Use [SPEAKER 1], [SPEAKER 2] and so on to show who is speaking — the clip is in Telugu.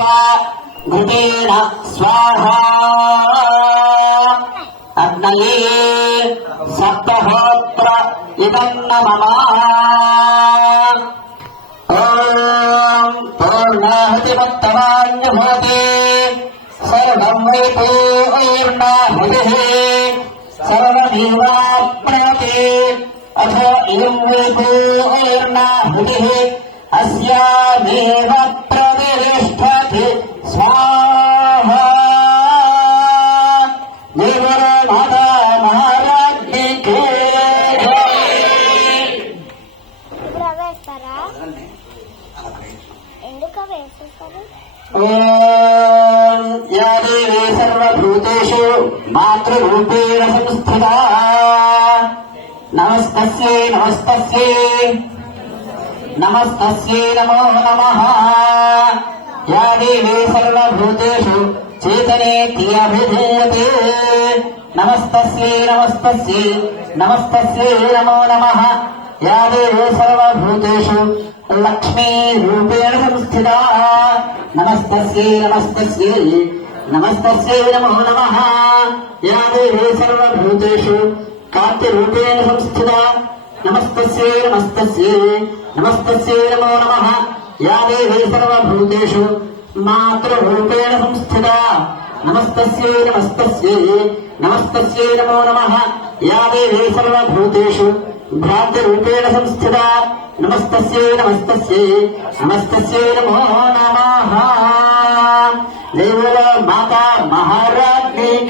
[SPEAKER 1] घृतेन स्वाहा अग्नये सप्तहोत्र इदं न मम ॐ पूर्णाहुतिमुत्तमान्यभूते सर्वं वै पूर्णाहुतिः सर्वमेवाप्नोति अथ इयं वै पूर्णाहुतिः अस्यामेव
[SPEAKER 2] వేసేస్తారా? ఎందుకు వేసేస్తారు?
[SPEAKER 1] యా మాతృరూపేణ సంస్థిత. నమస్తస్యై నమస్తస్యై. నమస్తస్యై నమో నమ. యా దేవి సర్వభూతేషు చేతనేత్యభిధీయతే నమస్తస్యై. నమస్తస్యై నమో నమ. యాదేవో సర్వభూతేషు లక్ష్మీరూపేణ సంస్థిత. నమస్తే నమస్తే నమస్తే నమో నమ. యాదేవో సర్వభూతేషు కార్త్యరూపేణ సంస్థితా. నమస్తే నమస్తే నమస్తస్యై నమో నమ. యాదేవో సర్వభూతేషు మాతృరూపేణ సంస్థిత. నమస్తే నమస్తే నమస్తే నమో నమ. యాదేవో సర్వభూతేషు భ్రాంతిరూపేణ సంస్థిత నమస్తస్యై నమస్తస్యై నమస్తస్యై నమో నమ దేవలో మాతా మహారాజ్ఞి